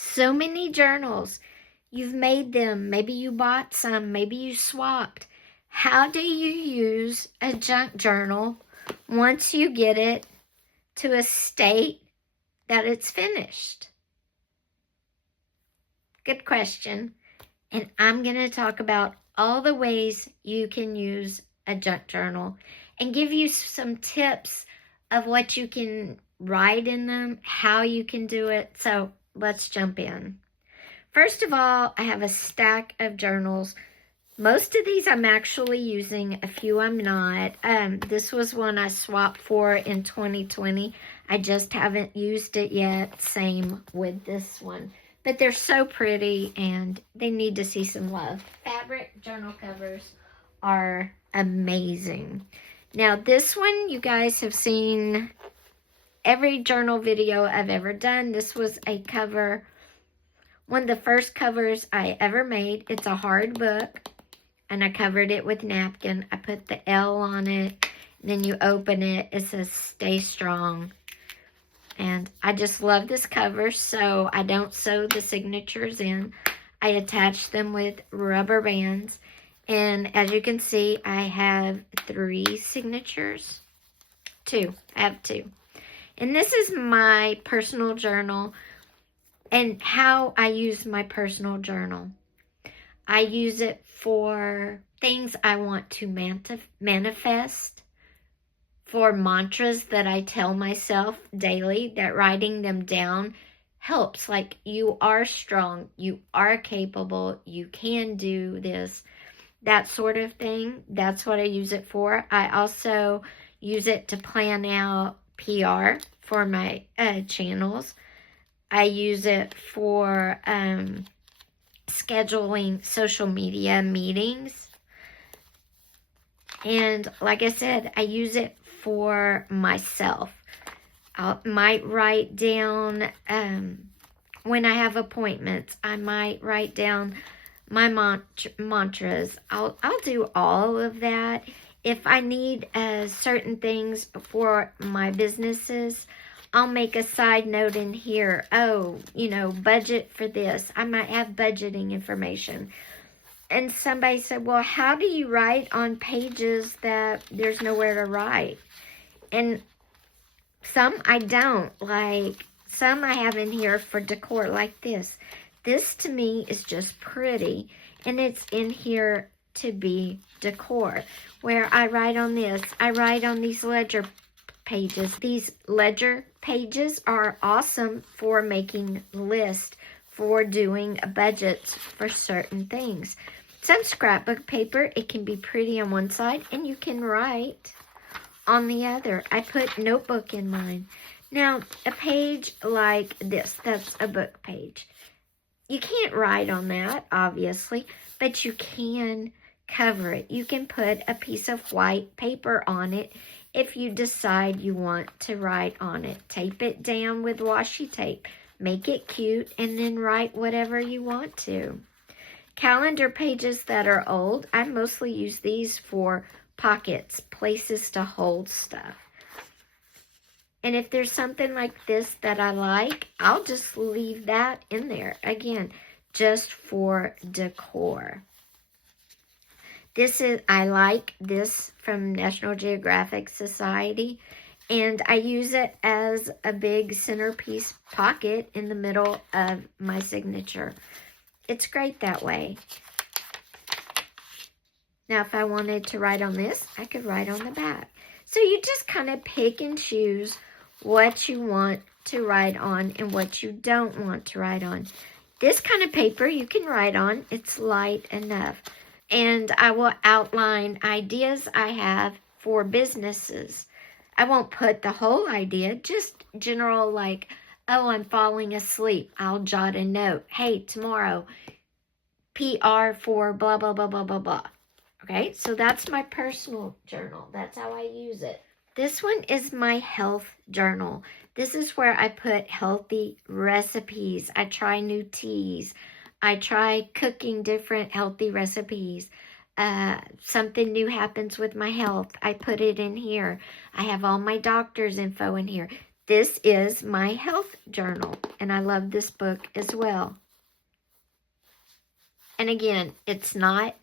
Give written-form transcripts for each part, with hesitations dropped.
So many journals. You've made them. Maybe you bought some. Maybe you swapped. How do you use a junk journal once you get it to a state that it's finished? Good question. And I'm going to talk about all the ways you can use a junk journal and give you some tips of what you can write in them, how you can do it. So let's jump in. First of all, I have a stack of journals. Most of these I'm actually using, a few I'm not. This was one I swapped for in 2020. I just haven't used it yet. Same with this one. But they're so pretty and they need to see some love. Fabric journal covers are amazing. Now this one, you guys have seen every journal video I've ever done. This was a cover, one of the first covers I ever made. It's a hard book and I covered it with napkin. I put the L on it, and then you open it. It says stay strong. And I just love this cover, so I don't sew the signatures in. I attach them with rubber bands. And as you can see, I have 3 signatures. 2. I have 2. And this is my personal journal and how I use my personal journal. I use it for things I want to manifest, for mantras that I tell myself daily, that writing them down helps. Like, you are strong, you are capable, you can do this, that sort of thing. That's what I use it for. I also use it to plan out PR for my channels. I use it for scheduling social media meetings. And like I said, I use it for myself. I might write down, when I have appointments, I might write down my mantras. I'll do all of that. If I need certain things for my businesses, I'll make a side note in here. Oh, budget for this. I might have budgeting information. And somebody said, well, how do you write on pages that there's nowhere to write? And some I don't. Like, some I have in here for decor, like this. This to me is just pretty. And it's in here to be decor. Where I write on this. I write on these ledger pages. These ledger pages are awesome for making lists, for doing budgets for certain things. Some scrapbook paper, it can be pretty on one side and you can write on the other. I put notebook in mine. Now, a page like this, that's a book page. You can't write on that, obviously, but you can cover it. You can put a piece of white paper on it if you decide you want to write on it. Tape it down with washi tape. Make it cute and then write whatever you want to. Calendar pages that are old, I mostly use these for pockets, places to hold stuff. And if there's something like this that I like, I'll just leave that in there. Again, just for decor. I like this from National Geographic Society, and I use it as a big centerpiece pocket in the middle of my signature. It's great that way. Now, if I wanted to write on this, I could write on the back. So you just kind of pick and choose what you want to write on and what you don't want to write on. This kind of paper you can write on. It's light enough. And I will outline ideas I have for businesses. I won't put the whole idea, just general, like, oh, I'm falling asleep. I'll jot a note. Hey, tomorrow, PR for blah, blah, blah, blah, blah, blah. Okay, so that's my personal journal. That's how I use it. This one is my health journal. This is where I put healthy recipes. I try new teas. I try cooking different healthy recipes. Something new happens with my health, I put it in here. I have all my doctor's info in here. this is my health journal, and I love this book as well. And again, it's not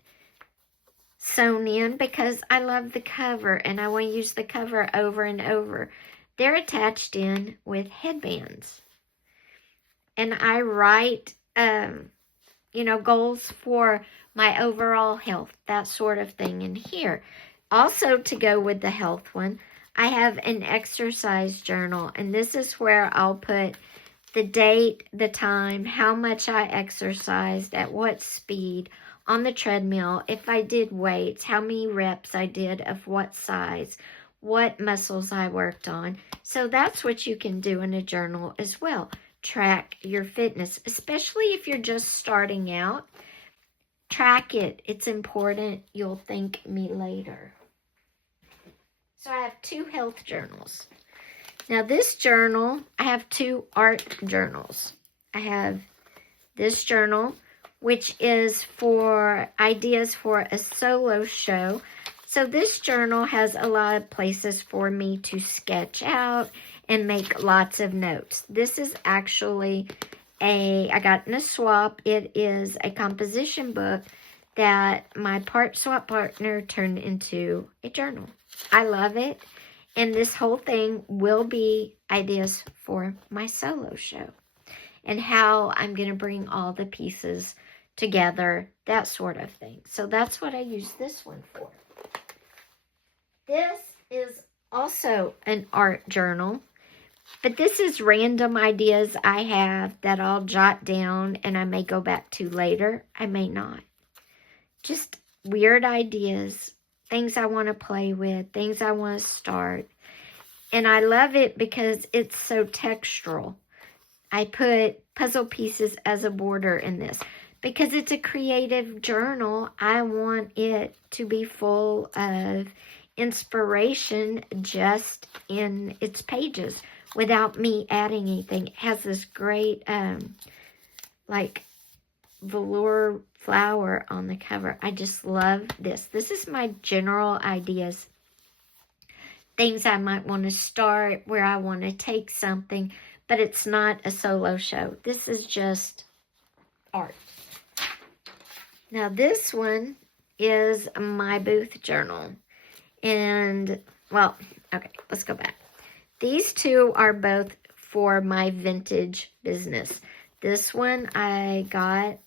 sewn in because I love the cover and I want to use the cover over and over. They're attached in with headbands. And I write, goals for my overall health, that sort of thing in here. Also, to go with the health one, I have an exercise journal, and this is where I'll put the date, the time, how much I exercised, at what speed, on the treadmill, if I did weights, how many reps I did of what size, what muscles I worked on. So that's what you can do in a journal as well. Track your fitness, especially if you're just starting out. Track it. It's important. You'll thank me later. So I have 2 health journals. Now this journal, I have 2 art journals. I have this journal, which is for ideas for a solo show. So this journal has a lot of places for me to sketch out and make lots of notes. This is actually I got in a swap. It is a composition book that my swap partner turned into a journal. I love it. And this whole thing will be ideas for my solo show and how I'm going to bring all the pieces together, that sort of thing. So that's what I use this one for. This is also an art journal, but this is random ideas I have that I'll jot down and I may go back to later. I may not. Just weird ideas, things I want to play with, things I want to start. And I love it because it's so textural. I put puzzle pieces as a border in this. Because it's a creative journal, I want it to be full of inspiration just in its pages without me adding anything. It has this great, velour flower on the cover. I just love this. This is my general ideas. Things I might want to start, where I want to take something, but it's not a solo show. This is just art. Now this one is my booth journal. And, okay, let's go back. These 2 are both for my vintage business. This one I got,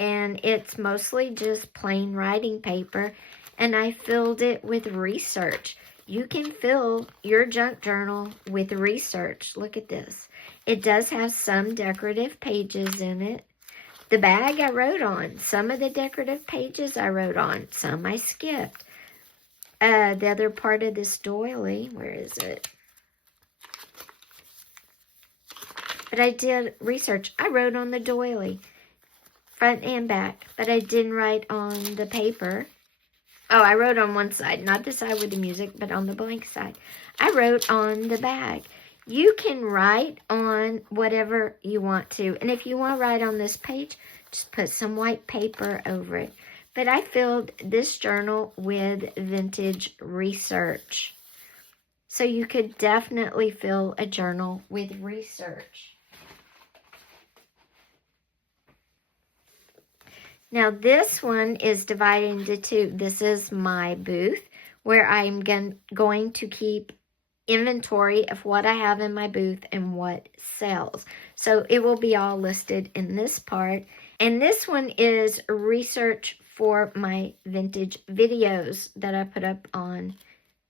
and it's mostly just plain writing paper, and I filled it with research. You can fill your junk journal with research. Look at this. It does have some decorative pages in it. The bag I wrote on. Some of the decorative pages I wrote on. Some I skipped. The other part of this doily, where is it? But I did research. I wrote on the doily, front and back, but I didn't write on the paper. Oh, I wrote on one side, not the side with the music, but on the blank side. I wrote on the bag. You can write on whatever you want to. And if you want to write on this page, just put some white paper over it. But I filled this journal with vintage research. So you could definitely fill a journal with research. Now this one is divided into 2. This is my booth where I'm going to keep inventory of what I have in my booth and what sells. So it will be all listed in this part. And this one is research for my vintage videos that I put up on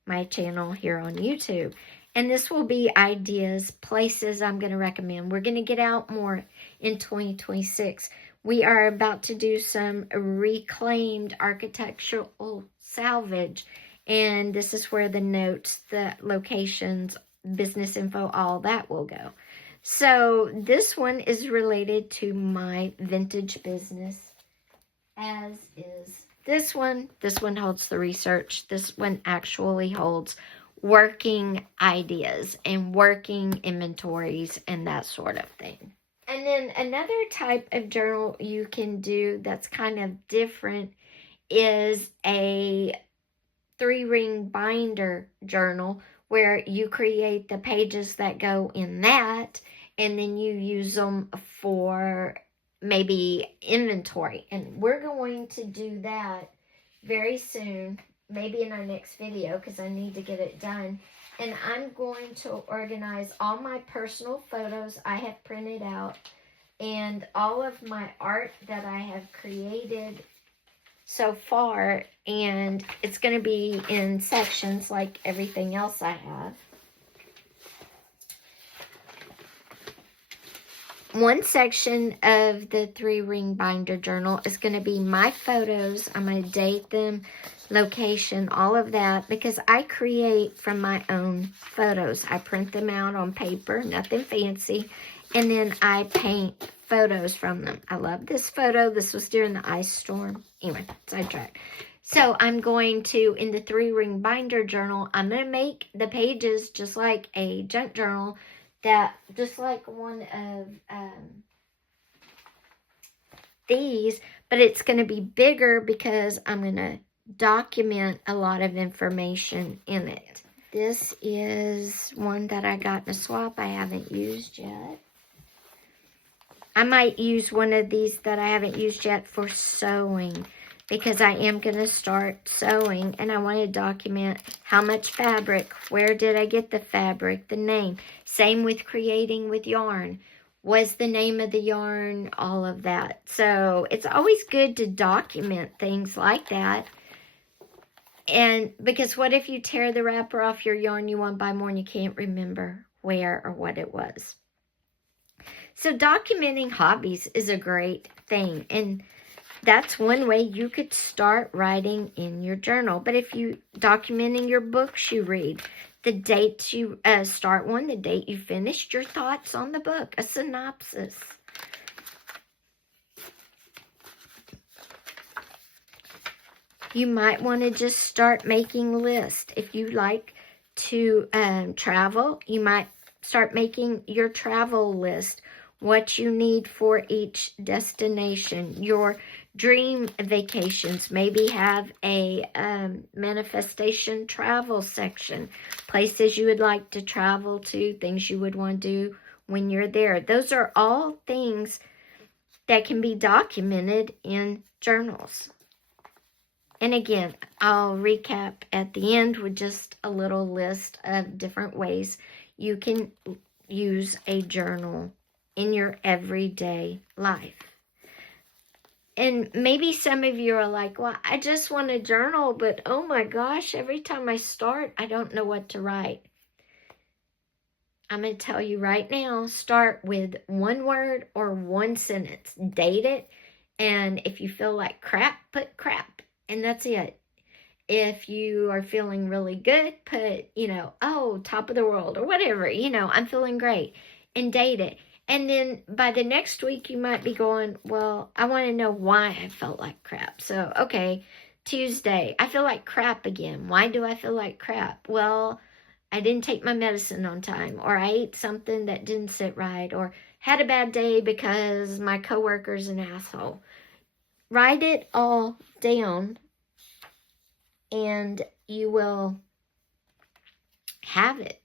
my channel here on YouTube. And this will be ideas, places I'm going to recommend. We're going to get out more in 2026. We are about to do some reclaimed architectural salvage. And this is where the notes, the locations, business info, all that will go. So this one is related to my vintage business, as is this one. This one holds the research. This one actually holds working ideas and working inventories and that sort of thing. And then another type of journal you can do that's kind of different is a 3-ring binder journal where you create the pages that go in that, and then you use them for maybe inventory. And we're going to do that very soon, maybe in our next video, because I need to get it done. And I'm going to organize all my personal photos I have printed out and all of my art that I have created so far, and it's going to be in sections like everything else I have. One section of the 3-ring binder journal is going to be my photos. I'm going to date them, location, all of that, because I create from my own photos. I print them out on paper, nothing fancy, and then I paint photos from them. I love this photo. This was during the ice storm. Anyway, sidetrack. So I'm going to, in the 3-ring binder journal, I'm going to make the pages just like a junk journal, that just like one of these, but it's going to be bigger because I'm going to document a lot of information in it. This is one that I got in a swap I haven't used yet. I might use one of these that I haven't used yet for sewing, because I am going to start sewing, and I want to document how much fabric, where did I get the fabric, the name. Same with creating with yarn. Was the name of the yarn, all of that. So it's always good to document things like that. And because what if you tear the wrapper off your yarn you want to buy more and you can't remember where or what it was? So documenting hobbies is a great thing. And that's one way you could start writing in your journal. But if you documenting your books you read, the dates you start one, the date you finished, your thoughts on the book, a synopsis. You might want to just start making lists. If you like to travel, you might start making your travel list. What you need for each destination, your dream vacations. Maybe have a manifestation travel section, places you would like to travel to, things you would want to do when you're there. Those are all things that can be documented in journals. And again, I'll recap at the end with just a little list of different ways you can use a journal in your everyday life. And maybe some of you are like, well, I just want a journal, but oh my gosh, every time I start, I don't know what to write. I'm going to tell you right now, start with one word or one sentence. Date it, and if you feel like crap, put crap, and that's it. If you are feeling really good, put, oh, top of the world, or whatever, I'm feeling great, and date it. And then by the next week, you might be going, well, I want to know why I felt like crap. So, okay, Tuesday, I feel like crap again. Why do I feel like crap? Well, I didn't take my medicine on time, or I ate something that didn't sit right, or had a bad day because my coworker's an asshole. Write it all down, and you will have it.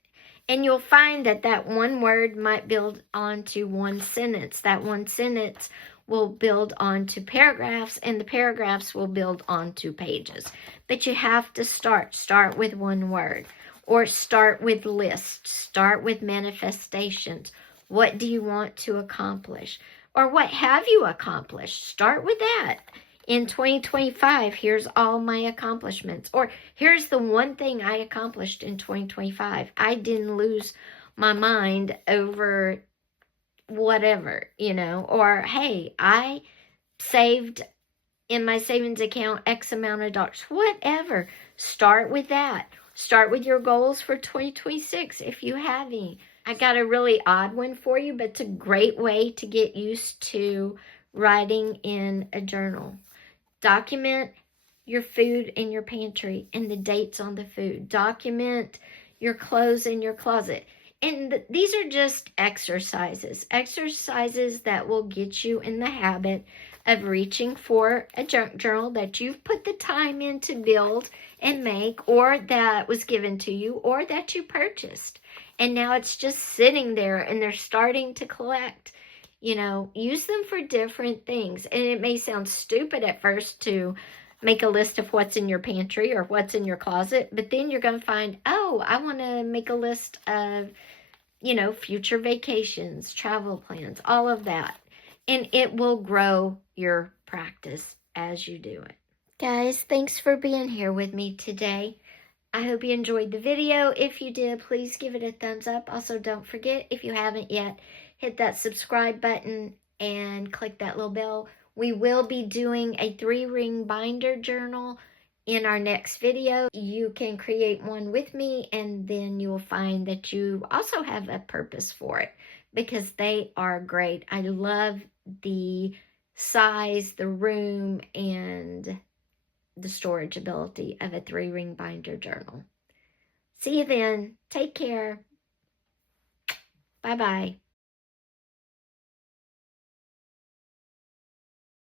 And you'll find that that one word might build onto one sentence. That one sentence will build onto paragraphs, and the paragraphs will build onto pages. But you have to start with one word, or start with lists, start with manifestations. What do you want to accomplish? Or what have you accomplished? Start with that. In 2025, here's all my accomplishments. Or here's the one thing I accomplished in 2025. I didn't lose my mind over whatever, Or, hey, I saved in my savings account X amount of dollars. Whatever. Start with that. Start with your goals for 2026 if you have any. I got a really odd one for you, but it's a great way to get used to writing in a journal. Document your food in your pantry and the dates on the food. Document your clothes in your closet. And these are just exercises that will get you in the habit of reaching for a junk journal that you've put the time in to build and make, or that was given to you, or that you purchased. And now it's just sitting there and they're starting to collect. You know, use them for different things. And it may sound stupid at first to make a list of what's in your pantry or what's in your closet, but then you're going to find, oh, I want to make a list of, you know, future vacations, travel plans, all of that. And it will grow your practice as you do it. Guys, thanks for being here with me today. I hope you enjoyed the video. If you did, please give it a thumbs up. Also, don't forget, if you haven't yet, hit that subscribe button and click that little bell. We will be doing a 3-ring binder journal in our next video. You can create one with me, and then you will find that you also have a purpose for it, because they are great. I love the size, the room, and the storage ability of a 3-ring binder journal. See you then. Take care. Bye-bye.